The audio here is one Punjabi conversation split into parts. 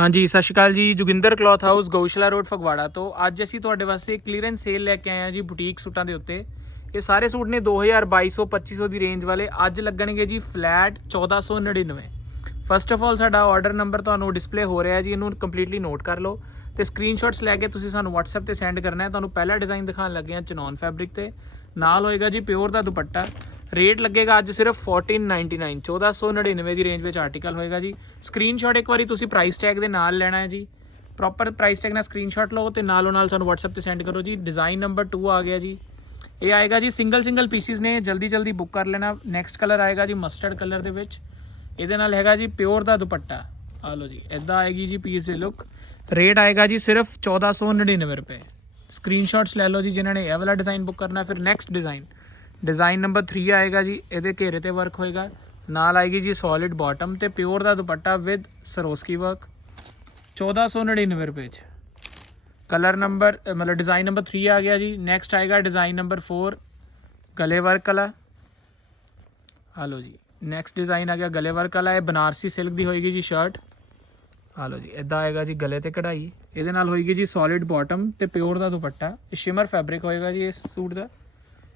ਹਾਂਜੀ, ਸਤਿ ਸ਼੍ਰੀ ਅਕਾਲ ਜੀ। Joginder cloth house Gaushala road, Phagwara ਤੋਂ। ਅੱਜ ਅਸੀਂ ਤੁਹਾਡੇ ਵਾਸਤੇ ਕਲੀਅਰੈਂਸ ਸੇਲ ਲੈ ਕੇ ਆਏ ਹਾਂ ਜੀ ਬੁਟੀਕ ਸੂਟਾਂ ਦੇ ਉੱਤੇ। ਇਹ ਸਾਰੇ ਸੂਟ ਨੇ 2000 2200 2500 ਦੀ ਰੇਂਜ ਵਾਲੇ। ਅੱਜ ਲੱਗਣਗੇ ਜੀ ਫਲੈਟ 1499 ਫਸਟ ਆਫ ਆਲ ਸਾਡਾ ਆਰਡਰ ਨੰਬਰ ਤੁਹਾਨੂੰ ਡਿਸਪਲੇ ਹੋ ਰਿਹਾ ਜੀ। ਇਹਨੂੰ ਕੰਪਲੀਟਲੀ ਨੋਟ ਕਰ ਲਓ। ਤੇ ਸਕਰੀਨਸ਼ਾਟਸ ਲੈ ਕੇ ਤੁਸੀਂ ਸਾਨੂੰ WhatsApp ਤੇ ਸੈਂਡ ਕਰਨਾ ਹੈ। ਤੁਹਾਨੂੰ ਪਹਿਲਾ ਡਿਜ਼ਾਈਨ ਦਿਖਾਉਣ ਲੱਗੇ ਹਾਂ ਚਨੌਨ ਫੈਬਰਿਕ ਤੇ। ਨਾਲ ਹੋਏਗਾ ਜੀ ਪਿਓਰ ਦਾ ਦੁਪੱਟਾ। ਰੇਟ ਲੱਗੇਗਾ ਅੱਜ ਸਿਰਫ 1499 1499 ਦੀ ਰੇਂਜ ਵਿੱਚ ਆਰਟੀਕਲ ਹੋਏਗਾ ਜੀ। ਸਕਰੀਨਸ਼ਾਟ ਇੱਕ ਵਾਰੀ ਤੁਸੀਂ ਪ੍ਰਾਈਸ ਟੈਗ ਦੇ ਨਾਲ ਲੈਣਾ ਹੈ ਜੀ। ਪ੍ਰੋਪਰ ਪ੍ਰਾਈਸ ਟੈਗ ਨਾਲ ਸਕਰੀਨਸ਼ਾਟ ਲਓ ਤੇ ਨਾਲੋਂ ਨਾਲ ਸਾਨੂੰ WhatsApp ਤੇ ਸੈਂਡ ਕਰੋ ਜੀ। ਡਿਜ਼ਾਈਨ ਨੰਬਰ 2 ਆ ਗਿਆ ਜੀ। ਇਹ ਆਏਗਾ ਜੀ ਸਿੰਗਲ ਸਿੰਗਲ ਪੀਸਿਸ ਨੇ, ਜਲਦੀ ਜਲਦੀ ਬੁੱਕ ਕਰ ਲੈਣਾ। ਨੈਕਸਟ ਕਲਰ ਆਏਗਾ ਜੀ ਮਸਟਰਡ ਕਲਰ ਦੇ ਵਿੱਚ। ਇਹਦੇ ਨਾਲ ਹੈਗਾ ਜੀ ਪਿਓਰ ਦਾ ਦੁਪੱਟਾ। ਆ ਲਓ ਜੀ ਇਦਾਂ ਆਏਗੀ ਜੀ ਪੀਸ ਦੀ ਲੁੱਕ ਰੇਟ ਆਏਗਾ ਜੀ ਸਿਰਫ 1499 ਰੁਪਏ। ਸਕਰੀਨਸ਼ਾਟਸ ਲੈ ਲਓ ਜੀ, ਜਿਨ੍ਹਾਂ ਨੇ ਇਹ ਵਾਲਾ ਡਿਜ਼ਾਈਨ ਬੁੱਕ ਕਰਨਾ ਫਿਰ ਨੈਕਸਟ ਡਿਜ਼ਾਈਨ ਡਿਜ਼ਾਈਨ ਨੰਬਰ 3 ਆਏਗਾ ਜੀ, ਇਹਦੇ ਘੇਰੇ ਤੇ ਵਰਕ ਹੋਏਗਾ। ਨਾਲ ਆਏਗੀ ਜੀ ਸੋਲਿਡ ਬਾਟਮ ਤੇ ਪਿਓਰ ਦਾ ਦੁਪੱਟਾ ਵਿਦ ਸਰੋਸਕੀ ਵਰਕ 1499 ਰੁਪਏ ਚ। ਕਲਰ ਨੰਬਰ ਮਤਲਬ ਡਿਜ਼ਾਈਨ ਨੰਬਰ 3 ਆ ਗਿਆ ਜੀ। ਨੈਕਸਟ ਆਏਗਾ ਡਿਜ਼ਾਈਨ ਨੰਬਰ 4 ਗਲੇ ਵਰਕ ਵਾਲਾ। ਹਾਲੋ ਜੀ। ਨੈਕਸਟ ਡਿਜ਼ਾਈਨ ਆ ਗਿਆ ਗਲੇ ਵਰਕ ਵਾਲਾ, ਇਹ ਬਨਾਰਸੀ ਸਿਲਕ ਦੀ ਹੋਏਗੀ ਜੀ ਸ਼ਰਟ ਹਾਲੋ ਜੀ ਇਦਾਂ ਆਏਗਾ ਜੀ ਗਲੇ ਤੇ ਕਢਾਈ। ਇਹਦੇ ਨਾਲ ਹੋਏਗੀ ਜੀ ਸੋਲਿਡ ਬਾਟਮ ਤੇ ਪਿਓਰ ਦਾ ਦੁਪੱਟਾ। ਸ਼ਿਮਰ ਫੈਬਰਿਕ ਹੋਏਗਾ ਜੀ ਇਸ ਸੂਟ ਦਾ।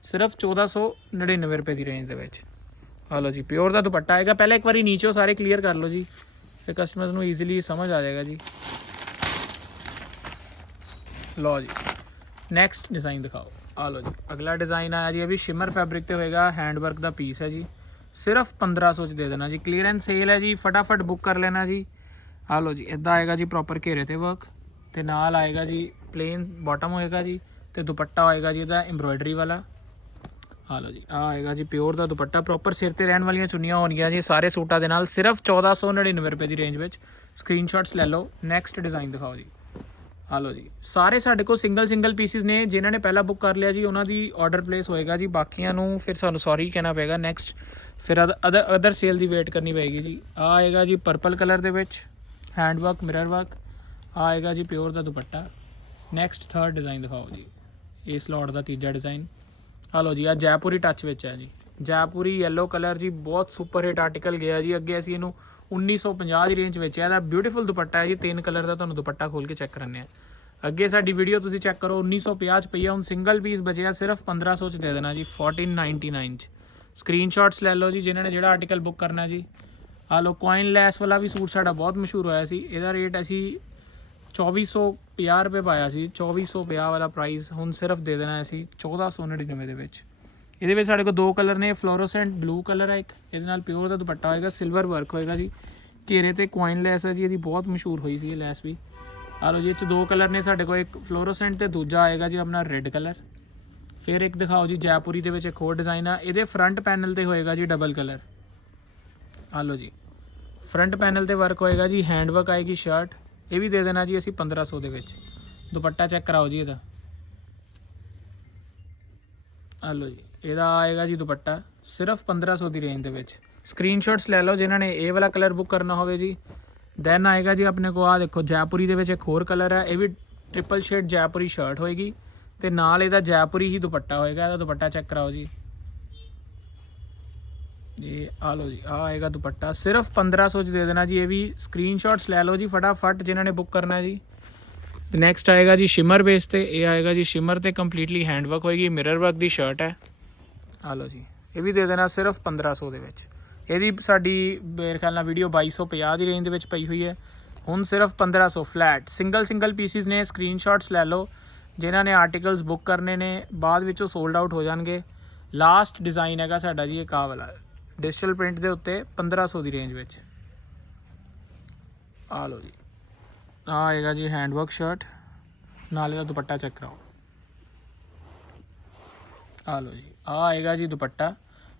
ਸਿਰਫ 1499 ਰੁਪਏ ਦੀ ਰੇਂਜ ਦੇ ਵਿੱਚ। ਆ ਲਓ ਜੀ ਪਿਓਰ ਦਾ ਦੁਪੱਟਾ ਆਏਗਾ। ਪਹਿਲਾਂ ਇੱਕ ਵਾਰੀ ਨੀਚੋਂ ਸਾਰੇ ਕਲੀਅਰ ਕਰ ਲਓ ਜੀ, ਫਿਰ ਕਸਟਮਰਸ ਨੂੰ ਈਜ਼ੀਲੀ ਸਮਝ ਆ ਜਾਏਗਾ ਜੀ। ਲਓ ਜੀ ਨੈਕਸਟ ਡਿਜ਼ਾਈਨ ਦਿਖਾਓ। ਆ ਲਓ ਜੀ, ਅਗਲਾ ਡਿਜ਼ਾਈਨ ਆਇਆ ਜੀ, ਇਹ ਵੀ ਸ਼ਿਮਰ ਫੈਬਰਿਕ ਤੇ ਹੋਏਗਾ ਹੈਂਡ ਵਰਕ ਦਾ ਪੀਸ ਹੈ ਜੀ। ਸਿਰਫ 1500 ਚ ਦੇ ਦੇਣਾ ਜੀ। ਕਲੀਅਰੈਂਸ ਸੇਲ ਹੈ ਜੀ, ਫਟਾਫਟ ਬੁੱਕ ਕਰ ਲੈਣਾ ਜੀ। ਆ ਲਓ ਜੀ ਇਦਾਂ ਆਏਗਾ ਜੀ ਪ੍ਰੋਪਰ ਘੇਰੇ ਤੇ ਵਰਕ ਤੇ ਨਾਲ ਆਏਗਾ ਜੀ ਪਲੇਨ ਬਾਟਮ ਹੋਏਗਾ ਜੀ, ਤੇ ਦੁਪੱਟਾ ਹੋਏਗਾ ਜੀ, ਇਹਦਾ ਐਮਬ੍ਰੋਇਡਰੀ ਵਾਲਾ। ਆ ਲਓ ਜੀ ਆ ਆਏਗਾ ਜੀ ਪਿਓਰ ਦਾ ਦੁਪੱਟਾ। ਪ੍ਰੋਪਰ ਸਿਰ ਤੇ ਰਹਿਣ ਵਾਲੀਆਂ ਚੁੰਨੀਆਂ ਹੋਣਗੀਆਂ ਜੀ ਸਾਰੇ ਸੂਟਾਂ ਦੇ ਨਾਲ, ਸਿਰਫ 1499 ਰੁਪਏ ਦੀ ਰੇਂਜ ਵਿੱਚ। ਸਕਰੀਨਸ਼ਾਟਸ ਲੈ ਲਓ ਨੈਕਸਟ ਡਿਜ਼ਾਈਨ ਦਿਖਾਓ ਜੀ। ਆ ਲਓ ਜੀ, ਸਾਰੇ ਸਾਡੇ ਕੋਲ ਸਿੰਗਲ ਸਿੰਗਲ ਪੀਸਿਸ ਨੇ, ਜਿਨ੍ਹਾਂ ਨੇ ਪਹਿਲਾਂ ਬੁੱਕ ਕਰ ਲਿਆ ਜੀ, ਉਹਨਾਂ ਦੀ ਆਰਡਰ ਪਲੇਸ ਹੋਏਗਾ ਜੀ। ਬਾਕੀਆਂ ਨੂੰ ਫਿਰ ਸਾਨੂੰ ਸੌਰੀ ਕਹਿਣਾ ਪਏਗਾ ਨੈਕਸਟ ਫਿਰ ਅਦਰ ਅਦਰ ਸੇਲ ਦੀ ਵੇਟ ਕਰਨੀ ਪਏਗੀ ਜੀ। ਆ ਆਏਗਾ ਜੀ ਪਰਪਲ ਕਲਰ ਦੇ ਵਿੱਚ ਹੈਂਡ ਵਰਕ ਮਿਰਰ ਵਰਕ ਆ ਆਏਗਾ ਜੀ ਪਿਓਰ ਦਾ ਦੁਪੱਟਾ। ਨੈਕਸਟ ਥਰਡ ਡਿਜ਼ਾਈਨ ਦਿਖਾਓ ਜੀ, ਇਸ ਲੋਟ ਦਾ ਤੀਜਾ ਡਿਜ਼ਾਈਨ ਆ ਲਓ ਜੀ ਆ ਜੈਪੁਰੀ ਟੱਚ ਵਿੱਚ ਹੈ ਜੀ। ਜੈਪੁਰੀ yellow ਕਲਰ ਜੀ, ਬਹੁਤ ਸੁਪਰ ਹਿੱਟ ਆਰਟੀਕਲ ਗਿਆ ਜੀ। ਅੱਗੇ ਅਸੀਂ ਇਹਨੂੰ 1950 ਦੀ ਰੇਂਜ ਵਿੱਚ ਹੈ। ਇਹਦਾ ਬਿਊਟੀਫੁਲ ਦੁਪੱਟਾ ਹੈ ਜੀ। ਤਿੰਨ ਕਲਰ ਦਾ ਤੁਹਾਨੂੰ ਦੁਪੱਟਾ ਖੋਲ ਕੇ ਚੈੱਕ ਕਰਨੇ ਆ। ਅੱਗੇ ਸਾਡੀ ਵੀਡੀਓ ਤੁਸੀਂ ਚੈੱਕ ਕਰੋ 1950 ਚ ਪਈ ਆ। ਹੁਣ ਸਿੰਗਲ ਪੀਸ ਬਚਿਆ ਸਿਰਫ 1500 ਚ ਦੇ ਦੇਣਾ ਜੀ 1499 ਚ। ਸਕਰੀਨਸ਼ਾਟਸ ਲੈ ਲਓ ਜੀ, ਜਿਨ੍ਹਾਂ ਨੇ ਜਿਹੜਾ ਆਰਟੀਕਲ ਬੁੱਕ ਕਰਨਾ ਜੀ। ਆ ਲਓ ਕੋਇਨ ਲੈਸ ਵਾਲਾ ਵੀ ਸੂਟ ਸਾਡਾ ਬਹੁਤ ਮਸ਼ਹੂਰ ਹੋਇਆ ਸੀ। ਇਹਦਾ ਰੇਟ ਅਸੀਂ 2450 ਰੁਪਏ ਪਾਇਆ ਸੀ। 2450 ਵਾਲਾ ਪ੍ਰਾਈਸ ਹੁਣ ਸਿਰਫ ਦੇ ਦੇਣਾ ਅਸੀਂ 1499 ਦੇ ਵਿੱਚ। ਇਹਦੇ ਵਿੱਚ ਸਾਡੇ ਕੋਲ ਦੋ ਕਲਰ ਨੇ ਫਲੋਰੋਸੈਂਟ ਬਲੂ ਕਲਰ ਹੈ ਇੱਕ। ਇਹਦੇ ਨਾਲ ਪਿਓਰ ਦਾ ਦੁਪੱਟਾ ਹੋਏਗਾ ਸਿਲਵਰ ਵਰਕ ਹੋਏਗਾ ਜੀ। ਘੇਰੇ ਤੇ ਕੁਆਇਨ ਲੈਸ ਹੈ ਜੀ, ਇਹਦੀ ਬਹੁਤ ਮਸ਼ਹੂਰ ਹੋਈ ਸੀ ਇਹ ਲੈਸ ਵੀ। ਆ ਲਓ ਜੀ, ਇਹ ਚ ਦੋ ਕਲਰ ਨੇ ਸਾਡੇ ਕੋਲ, ਇੱਕ ਫਲੋਰੋਸੈਂਟ ਤੇ ਦੂਜਾ ਆਏਗਾ ਜੀ ਆਪਣਾ ਰੈੱਡ ਕਲਰ ਫਿਰ ਇੱਕ ਦਿਖਾਓ ਜੀ ਜੈਪੁਰੀ ਦੇ ਵਿੱਚ ਇੱਕ ਹੋਰ ਡਿਜ਼ਾਈਨ ਆ। ਇਹਦੇ ਫਰੰਟ ਪੈਨਲ ਤੇ ਹੋਏਗਾ ਜੀ ਡਬਲ ਕਲਰ ਆ ਲਓ ਜੀ। ਫਰੰਟ ਪੈਨਲ ਤੇ ਵਰਕ ਹੋਏਗਾ ਜੀ ਹੈਂਡ ਵਰਕ ਆਏਗੀ ਸ਼ਰਟ ਇਹ ਵੀ ਦੇ ਦੇਣਾ ਜੀ ਅਸੀਂ 1500 ਦੇ ਵਿੱਚ। ਦੁਪੱਟਾ ਚੈੱਕ ਕਰਾਓ ਜੀ ਇਹਦਾ। ਆ ਲਓ ਜੀ, ਇਹਦਾ ਆਏਗਾ ਜੀ ਦੁਪੱਟਾ, ਸਿਰਫ 1500 ਦੀ ਰੇਂਜ ਦੇ ਵਿੱਚ। ਸਕਰੀਨਸ਼ਾਟਸ ਲੈ ਲਓ ਜਿਨ੍ਹਾਂ ਨੇ ਇਹ ਵਾਲਾ ਕਲਰ ਬੁੱਕ ਕਰਨਾ ਹੋਵੇ ਜੀ। ਦੈਨ ਆਏਗਾ ਜੀ ਆਪਣੇ ਕੋ ਆ ਦੇਖੋ, ਜੈਪੁਰੀ ਦੇ ਵਿੱਚ ਇੱਕ ਹੋਰ ਕਲਰ ਹੈ ਇਹ ਵੀ ਟ੍ਰਿਪਲ ਸ਼ੇਡ ਜੈਪੁਰੀ ਸ਼ਰਟ ਹੋਏਗੀ। ਤੇ ਨਾਲ ਇਹਦਾ ਜੈਪੁਰੀ ਹੀ ਦੁਪੱਟਾ ਹੋਏਗਾ, ਇਹਦਾ ਦੁਪੱਟਾ ਚੈੱਕ ਕਰਾਓ ਜੀ। ਇਹ ਆ ਲਓ ਜੀ ਆ ਆਏਗਾ ਦੁਪੱਟਾ। ਸਿਰਫ 1500 ਚ ਦੇ ਦੇਣਾ ਜੀ, ਇਹ ਵੀ ਸਕਰੀਨਸ਼ਾਟਸ ਲੈ ਲਓ ਜੀ ਫਟਾਫਟ, ਜਿਨ੍ਹਾਂ ਨੇ ਬੁੱਕ ਕਰਨਾ ਜੀ। ਤੇ ਨੈਕਸਟ ਆਏਗਾ ਜੀ ਸ਼ਿਮਰ ਬੇਸ ਤੇ, ਇਹ ਆਏਗਾ ਜੀ ਸ਼ਿਮਰ ਤੇ ਕੰਪਲੀਟਲੀ ਹੈਂਡ ਵਰਕ ਹੋਏਗੀ ਮਿਰਰ ਵਰਕ ਦੀ ਸ਼ਰਟ ਹੈ। ਆ ਲਓ ਜੀ, ਇਹ ਵੀ ਦੇ ਦੇਣਾ ਸਿਰਫ 1500 ਦੇ ਵਿੱਚ। ਇਹਦੀ ਸਾਡੀ, ਮੇਰੇ ਖਿਆਲ ਨਾਲ ਵੀਡੀਓ 2250 ਦੀ ਰੇਂਜ ਦੇ ਵਿੱਚ ਪਈ ਹੋਈ ਹੈ। ਹੁਣ ਸਿਰਫ 1500 ਫਲੈਟ ਸਿੰਗਲ ਸਿੰਗਲ ਪੀਸਿਸ ਨੇ ਸਕਰੀਨਸ਼ਾਟਸ ਲੈ ਲਓ। ਜਿਨ੍ਹਾਂ ਨੇ ਆਰਟੀਕਲਸ ਬੁੱਕ ਕਰਨੇ ਨੇ, ਬਾਅਦ ਵਿੱਚ ਉਹ ਸੋਲਡ ਆਊਟ ਹੋ ਜਾਣਗੇ। ਲਾਸਟ ਡਿਜ਼ਾਈਨ ਹੈਗਾ ਸਾਡਾ ਜੀ, ਇਹ ਕਾ ਵਾਲਾ। ਡਿਜੀਟਲ ਪ੍ਰਿੰਟ ਦੇ ਉੱਤੇ 1500 ਦੀ ਰੇਂਜ ਵਿੱਚ। ਆ ਲਓ ਜੀ। ਆ ਆਏਗਾ ਜੀ ਹੈਂਡ ਵਰਕ ਸ਼ਰਟ। ਨਾਲੇ ਦਾ ਦੁਪੱਟਾ ਚੈੱਕ ਕਰਾਓ। ਆ ਲਓ ਜੀ। ਆ ਆਏਗਾ ਜੀ ਦੁਪੱਟਾ।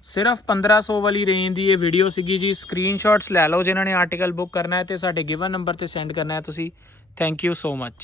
ਸਿਰਫ 1500 ਵਾਲੀ ਰੇਂਜ ਦੀ ਇਹ ਵੀਡੀਓ ਸੀਗੀ ਜੀ। ਸਕਰੀਨਸ਼ਾਟਸ ਲੈ ਲਓ ਜਿਨ੍ਹਾਂ ਨੇ ਆਰਟੀਕਲ ਬੁੱਕ ਕਰਨਾ ਹੈ ਤੇ ਸਾਡੇ ਗਿਵਨ ਨੰਬਰ ਤੇ ਸੈਂਡ ਕਰਨਾ ਹੈ ਤੁਸੀਂ। Thank you so much